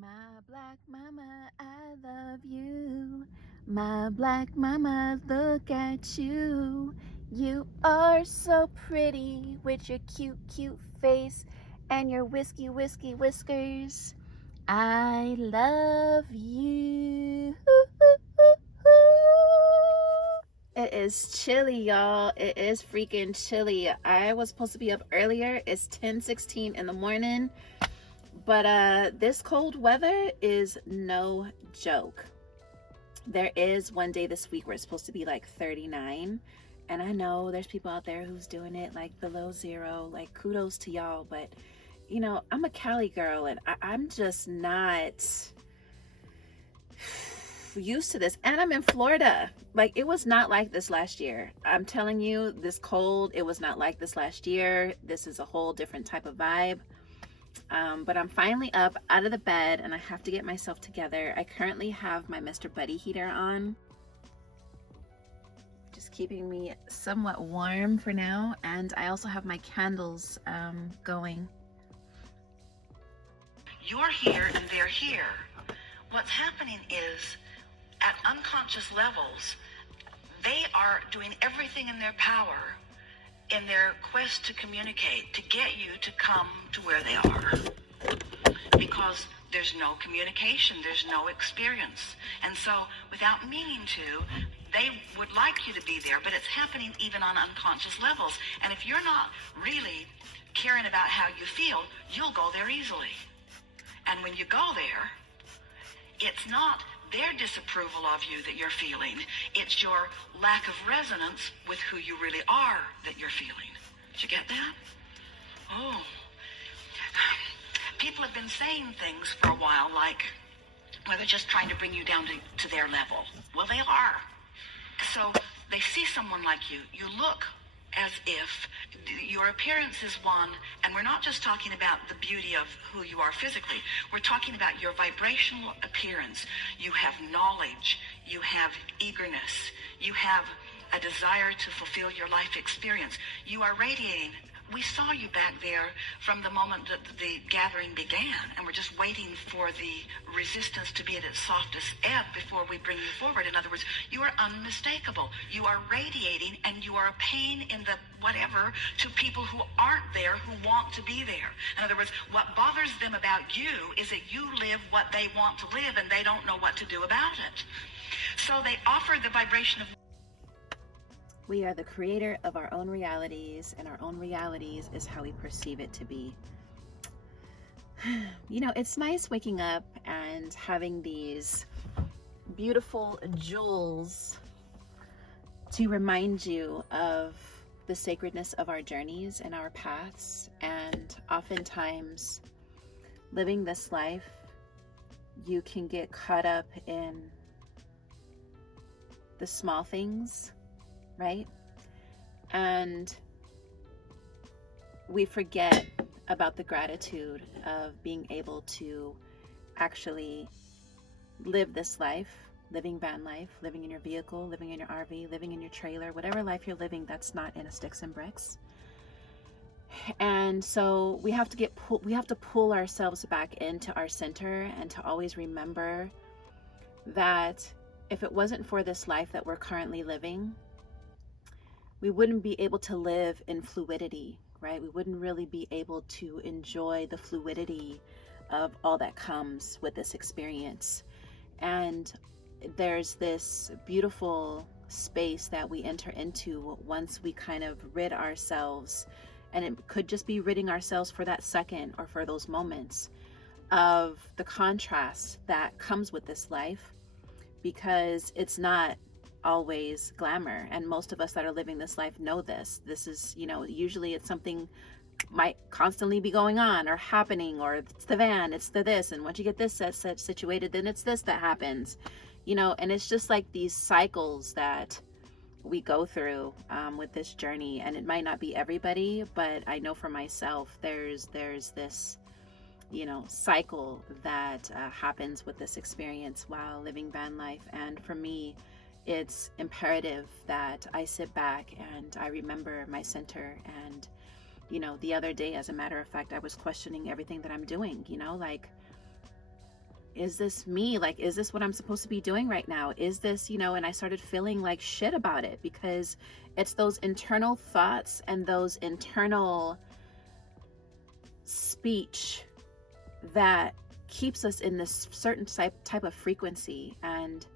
My black mama, I love you. My black mama, look at you. You are so pretty with your cute, cute face and your whiskey, whiskey whiskers. I love you. It is chilly, y'all. It is freaking chilly. I was supposed to be up earlier. It's 10:16 in the morning. But this cold weather is no joke. There is one day this week where it's supposed to be like 39. And I know there's people out there who's doing it like below zero. Like, kudos to y'all. But, I'm a Cali girl and I'm just not used to this. And I'm in Florida. Like, it was not like this last year. I'm telling you, this cold, it was not like this last year. This is a whole different type of vibe. But I'm finally up out of the bed and I have to get myself together. I currently have my Mr. Buddy heater on, just keeping me somewhat warm for now. And I also have my candles going. You're here and they're here. What's happening is, at unconscious levels, they are doing everything in their power in their quest to communicate, to get you to come to where they are. Because there's no communication, there's no experience. And so, without meaning to, they would like you to be there, but it's happening even on unconscious levels. And if you're not really caring about how you feel, you'll go there easily. And when you go there, it's not their disapproval of you that you're feeling. It's your lack of resonance with who you really are that you're feeling. Did you get that? Oh. People have been saying things for a while like, well, they're just trying to bring you down to their level. Well, they are. So they see someone like you. You look as if your appearance is one, and we're not just talking about the beauty of who you are physically. We're talking about your vibrational appearance. You have knowledge. You have eagerness. You have a desire to fulfill your life experience. You are radiating. We saw you back there from the moment that the gathering began, and we're just waiting for the resistance to be at its softest ebb before we bring you forward. In other words, you are unmistakable. You are radiating, and you are a pain in the whatever to people who aren't there, who want to be there. In other words, what bothers them about you is that you live what they want to live, and they don't know what to do about it. So they offer the vibration of... We are the creator of our own realities, and our own realities is how we perceive it to be. It's nice waking up and having these beautiful jewels to remind you of the sacredness of our journeys and our paths. And oftentimes, living this life, you can get caught up in the small things, right? And we forget about the gratitude of being able to actually live this life, living van life, living in your vehicle, living in your RV, living in your trailer, whatever life you're living that's not in a sticks and bricks. And so we have to pull ourselves back into our center, and to always remember that if it wasn't for this life that we're currently living, we wouldn't be able to live in fluidity, right? We wouldn't really be able to enjoy the fluidity of all that comes with this experience. And there's this beautiful space that we enter into once we kind of rid ourselves, and it could just be ridding ourselves for that second or for those moments, of the contrast that comes with this life, because it's not always glamour. And most of us that are living this life know this. This is, usually it's something might constantly be going on or happening, or it's the van, it's the this, and once you get this set situated, then it's this that happens, and it's just like these cycles that we go through with this journey. And it might not be everybody, but I know for myself, there's this cycle that happens with this experience while living van life. And for me, it's imperative that I sit back and I remember my center. And, the other day, as a matter of fact, I was questioning everything that I'm doing, like, is this me? Like, is this what I'm supposed to be doing right now? Is this, and I started feeling like shit about it, because it's those internal thoughts and those internal speech that keeps us in this certain type of frequency. And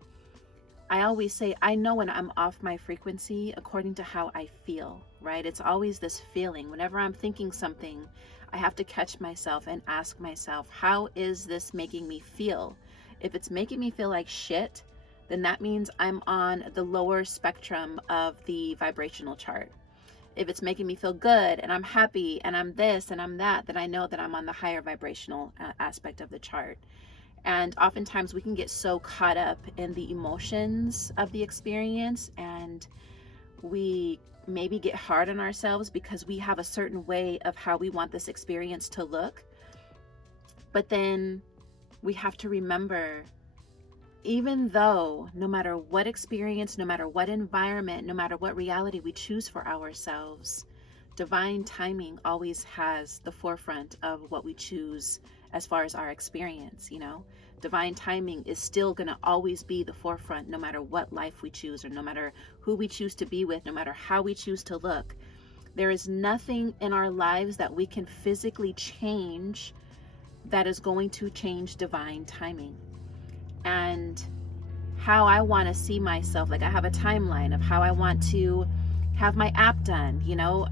I always say, I know when I'm off my frequency according to how I feel, right? It's always this feeling. Whenever I'm thinking something, I have to catch myself and ask myself, how is this making me feel? If it's making me feel like shit, then that means I'm on the lower spectrum of the vibrational chart. If it's making me feel good and I'm happy and I'm this and I'm that, then I know that I'm on the higher vibrational aspect of the chart. And oftentimes we can get so caught up in the emotions of the experience, and we maybe get hard on ourselves because we have a certain way of how we want this experience to look. But then we have to remember, even though no matter what experience, no matter what environment, no matter what reality we choose for ourselves, divine timing always has the forefront of what we choose as far as our experience. Divine timing is still going to always be the forefront, no matter what life we choose, or no matter who we choose to be with, no matter how we choose to look. There is nothing in our lives that we can physically change that is going to change divine timing. And how I want to see myself, like I have a timeline of how I want to have my app done,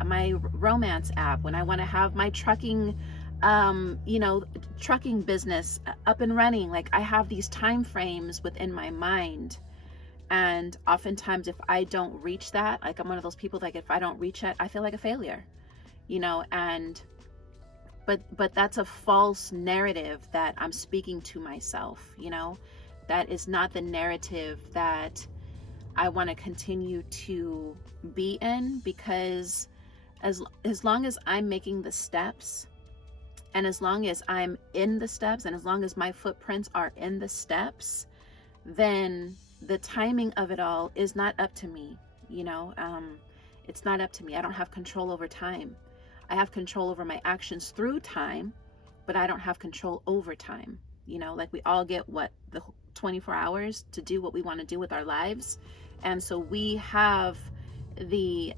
my romance app, when I want to have my trucking trucking business up and running. Like, I have these time frames within my mind, and oftentimes if I don't reach that, like I'm one of those people, like if I don't reach it, I feel like a failure, and but that's a false narrative that I'm speaking to myself. That is not the narrative that I want to continue to be in, because as long as I'm making the steps, and as long as I'm in the steps, and as long as my footprints are in the steps, then the timing of it all is not up to me. It's not up to me. I don't have control over time. I have control over my actions through time, but I don't have control over time. Like, we all get the 24 hours to do what we want to do with our lives. And so we have the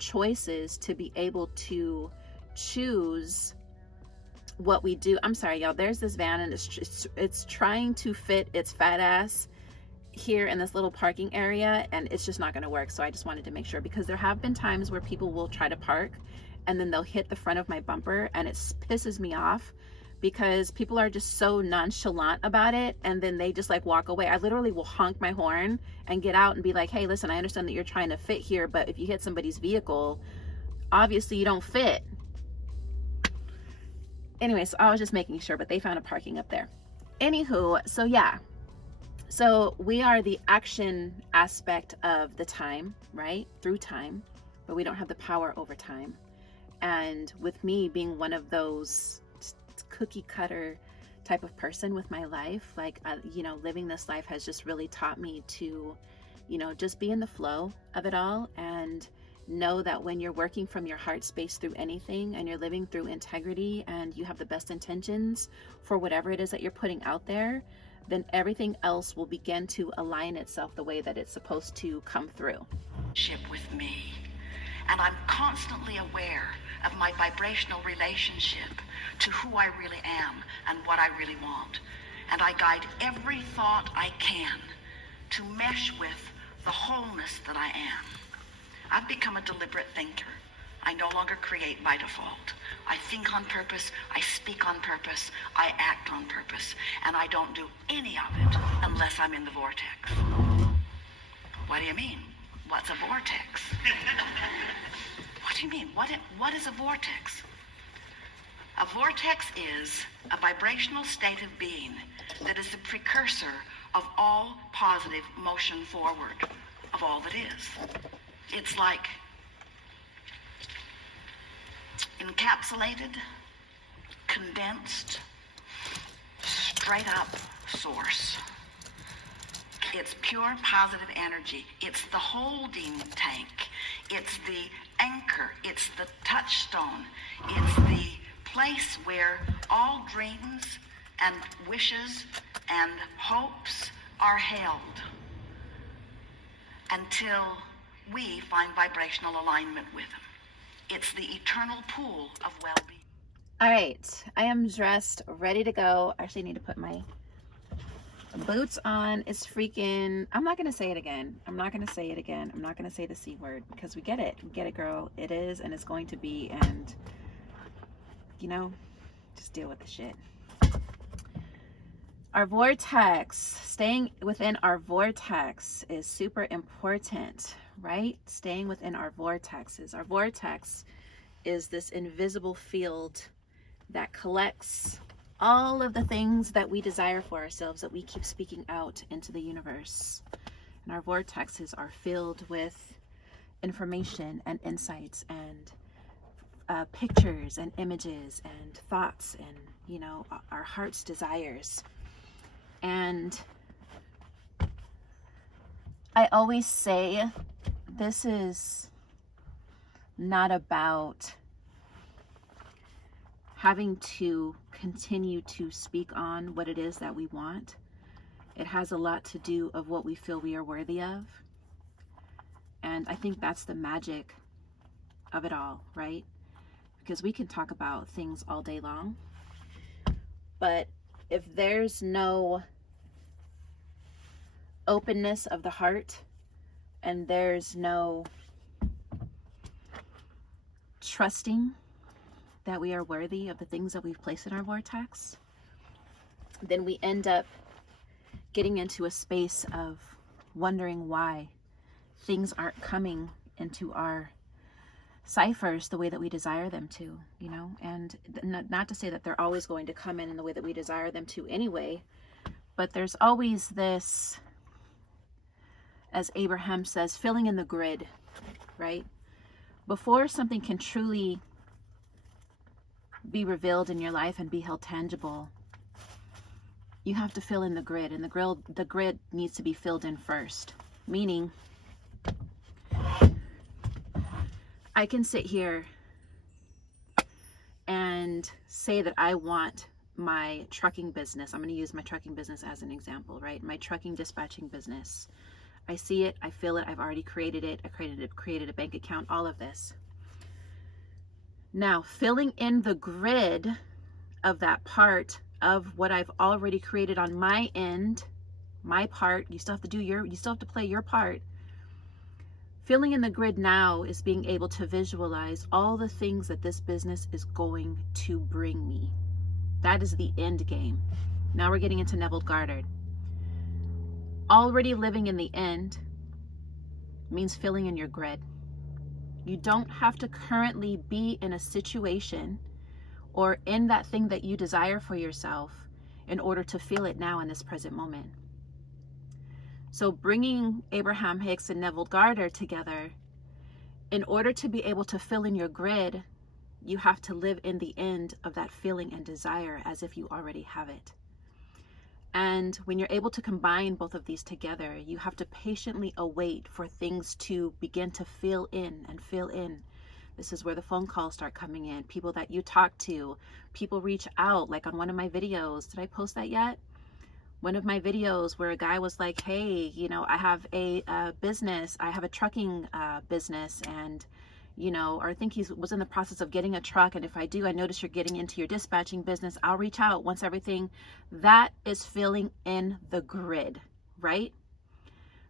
choices to be able to choose what we do. I'm sorry, y'all, there's this van, and it's trying to fit its fat ass here in this little parking area, and it's just not going to work. So I just wanted to make sure, because there have been times where people will try to park and then they'll hit the front of my bumper, and it pisses me off, because people are just so nonchalant about it, and then they just like walk away. I literally will honk my horn and get out and be like, hey, listen, I understand that you're trying to fit here, but if you hit somebody's vehicle, obviously you don't fit. Anyway, so I was just making sure, but they found a parking up there. Anywho, so yeah. So we are the action aspect of the time, right? Through time, but we don't have the power over time. And with me being one of those cookie cutter type of person with my life, like, living this life has just really taught me to, just be in the flow of it all, and know that when you're working from your heart space through anything, and you're living through integrity, and you have the best intentions for whatever it is that you're putting out there, then everything else will begin to align itself the way that it's supposed to come through. With me, and I'm constantly aware of my vibrational relationship to who I really am and what I really want, and I guide every thought I can to mesh with the wholeness that I am. I've become a deliberate thinker. I no longer create by default. I think on purpose, I speak on purpose, I act on purpose, and I don't do any of it unless I'm in the vortex. What do you mean? What's a vortex? What do you mean? What is a vortex? A vortex is a vibrational state of being that is the precursor of all positive motion forward, of all that is. It's like encapsulated, condensed, straight up source. It's pure positive energy. It's the holding tank. It's the anchor. It's the touchstone. It's the place where all dreams and wishes and hopes are held until we find vibrational alignment with them. It's the eternal pool of well-being. All right, I am dressed, ready to go. I actually need to put my boots on. It's freaking, I'm not going to say it again. I'm not going to say it again. I'm not going to say the C word, because we get it. We get it, girl. It is, and it's going to be, and, you know, just deal with the shit. Our vortex, staying within our vortex is super important, right? Staying within our vortexes. Our vortex is this invisible field that collects all of the things that we desire for ourselves, that we keep speaking out into the universe. And our vortexes are filled with information and insights and pictures and images and thoughts and, you know, our heart's desires. And I always say this is not about having to continue to speak on what it is that we want. It has a lot to do of what we feel we are worthy of. And I think that's the magic of it all, right? Because we can talk about things all day long, but if there's no openness of the heart and there's no trusting that we are worthy of the things that we've placed in our vortex, then we end up getting into a space of wondering why things aren't coming into our ciphers the way that we desire them to, you know. And not to say that they're always going to come in the way that we desire them to anyway, but there's always this, as Abraham says, filling in the grid, right? Before something can truly be revealed in your life and be held tangible, you have to fill in the grid, and the grid needs to be filled in first. Meaning, I can sit here and say that I want my trucking business. I'm going to use my trucking business as an example, right? My trucking dispatching business. I see it, I feel it, I've already created it. I created a bank account, all of this. Now, filling in the grid of that part of what I've already created on my end, my part, you still have to play your part. Filling in the grid now is being able to visualize all the things that this business is going to bring me. That is the end game. Now we're getting into Neville Goddard. Already living in the end means filling in your grid. You don't have to currently be in a situation or in that thing that you desire for yourself in order to feel it now in this present moment. So bringing Abraham Hicks and Neville Goddard together, in order to be able to fill in your grid, you have to live in the end of that feeling and desire as if you already have it. And when you're able to combine both of these together, you have to patiently await for things to begin to fill in and fill in. This is where the phone calls start coming in. People that you talk to, people reach out. Like on one of my videos, did I post that yet? One of my videos where a guy was like, hey, you know, I have a business, I have a trucking business, and you know, or I think he was in the process of getting a truck, and if I do, I notice you're getting into your dispatching business, I'll reach out once everything. That is filling in the grid, right?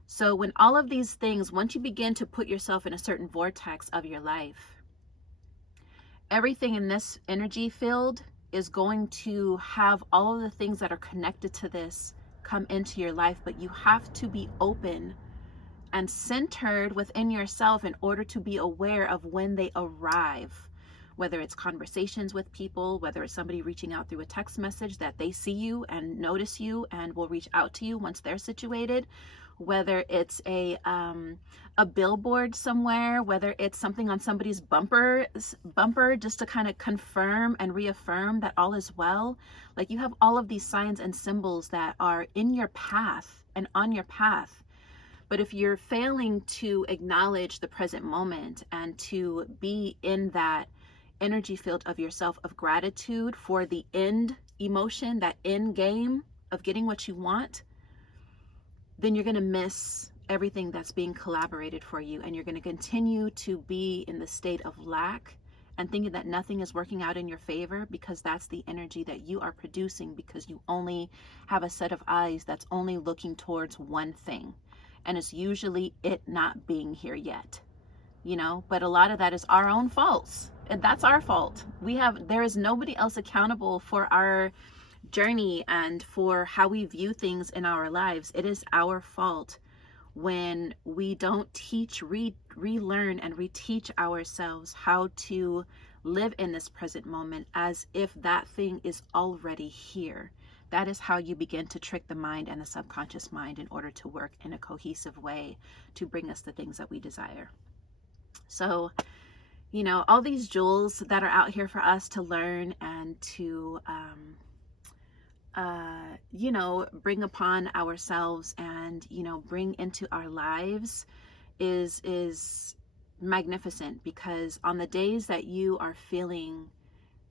So when all of these things, once you begin to put yourself in a certain vortex of your life, everything in this energy field is going to have all of the things that are connected to this come into your life, but you have to be open and centered within yourself in order to be aware of when they arrive, whether it's conversations with people, whether it's somebody reaching out through a text message that they see you and notice you and will reach out to you once they're situated, whether it's a billboard somewhere, whether it's something on somebody's bumper just to kind of confirm and reaffirm that all is well. Like, you have all of these signs and symbols that are in your path and on your path. But if you're failing to acknowledge the present moment and to be in that energy field of yourself of gratitude for the end emotion, that end game of getting what you want, then you're going to miss everything that's being collaborated for you, and you're going to continue to be in the state of lack and thinking that nothing is working out in your favor, because that's the energy that you are producing, because you only have a set of eyes that's only looking towards one thing, and it's usually it not being here yet, you know. But a lot of that is our own faults, and that's our fault. There is nobody else accountable for our journey and for how we view things in our lives. It is our fault when we don't teach, relearn, and reteach ourselves how to live in this present moment as if that thing is already here. That is how you begin to trick the mind and the subconscious mind in order to work in a cohesive way to bring us the things that we desire. So, you know, all these jewels that are out here for us to learn and to you know, bring upon ourselves and, you know, bring into our lives is magnificent, because on the days that you are feeling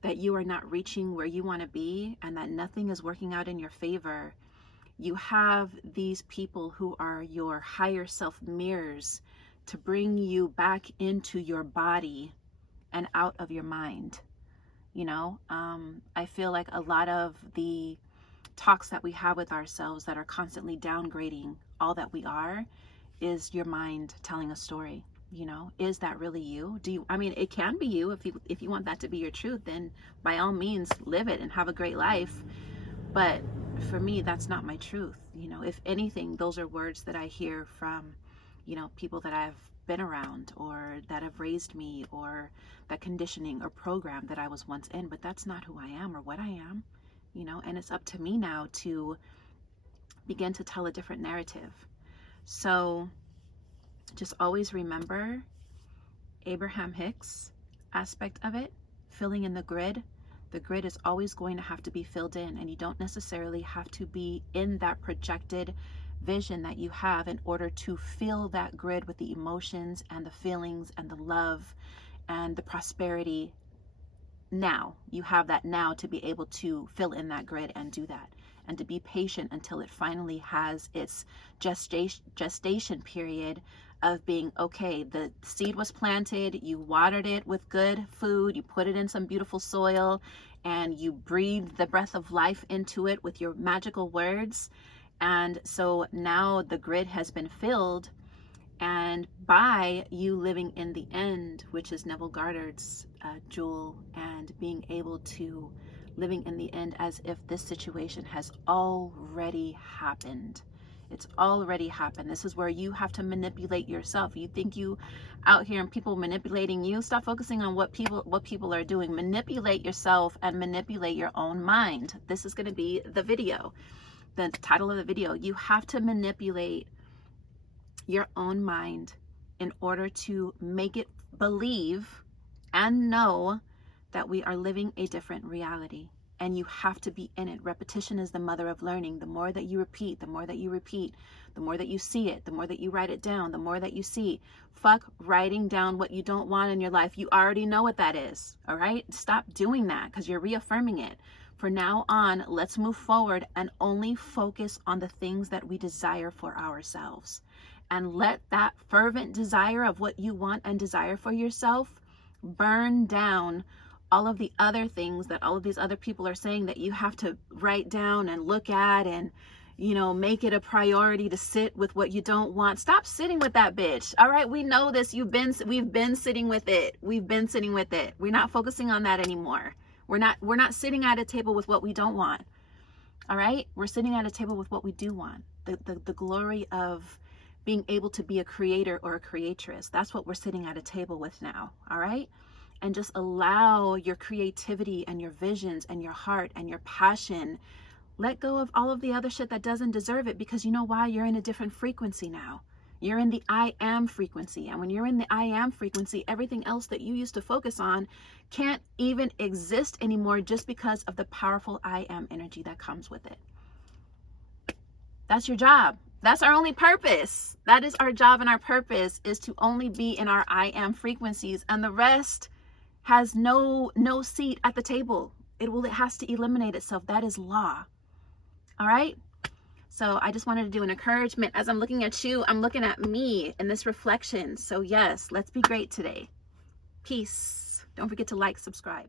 that you are not reaching where you want to be and that nothing is working out in your favor, you have these people who are your higher self mirrors to bring you back into your body and out of your mind. You know, I feel like a lot of the talks that we have with ourselves that are constantly downgrading all that we are is your mind telling a story. You know, is that really you? I mean, it can be you. If you want that to be your truth, then by all means live it and have a great life. But for me, that's not my truth. You know, if anything, those are words that I hear from, you know, people that I've been around or that have raised me, or that conditioning or program that I was once in. But that's not who I am or what I am. You know, and it's up to me now to begin to tell a different narrative. So just always remember Abraham Hicks aspect of it, filling in the grid. The grid is always going to have to be filled in, and you don't necessarily have to be in that projected vision that you have in order to fill that grid with the emotions and the feelings and the love and the prosperity. Now you have that now to be able to fill in that grid and do that, and to be patient until it finally has its gestation period of being okay. The seed was planted, you watered it with good food, you put it in some beautiful soil, and you breathed the breath of life into it with your magical words. And so now the grid has been filled, and by you living in the end, which is Neville Goddard's jewel, and being able to living in the end as if this situation has already happened. It's already happened. This is where you have to manipulate yourself. You think you out here and people manipulating you, stop focusing on what people are doing. Manipulate yourself and manipulate your own mind. This is going to be the video, the title of the video. You have to manipulate your own mind in order to make it believe and know that we are living a different reality. And you have to be in it. Repetition is the mother of learning. The more that you repeat, the more that you repeat, the more that you see it, the more that you write it down, the more that you see. Fuck writing down what you don't want in your life. You already know what that is. All right? Stop doing that, because you're reaffirming it. For now on, let's move forward and only focus on the things that we desire for ourselves. And let that fervent desire of what you want and desire for yourself burn down all of the other things that all of these other people are saying that you have to write down and look at and, you know, make it a priority to sit with what you don't want. Stop sitting with that bitch. All right, we know this. We've been sitting with it. We've been sitting with it. We're not focusing on that anymore. We're not sitting at a table with what we don't want. All right, we're sitting at a table with what we do want. The glory of being able to be a creator or a creatress. That's what we're sitting at a table with now. All right. And just allow your creativity and your visions and your heart and your passion. Let go of all of the other shit that doesn't deserve it, because you know why? You're in a different frequency now. You're in the I am frequency. And when you're in the I am frequency, everything else that you used to focus on can't even exist anymore, just because of the powerful I am energy that comes with it. That's your job. That's our only purpose. That is our job, and our purpose is to only be in our I am frequencies, and the rest has no seat at the table. it has to eliminate itself. That is law. All right. So I just wanted to do an encouragement. As I'm looking at you, I'm looking at me in this reflection. So yes, let's be great today. Peace. Don't forget to like, subscribe.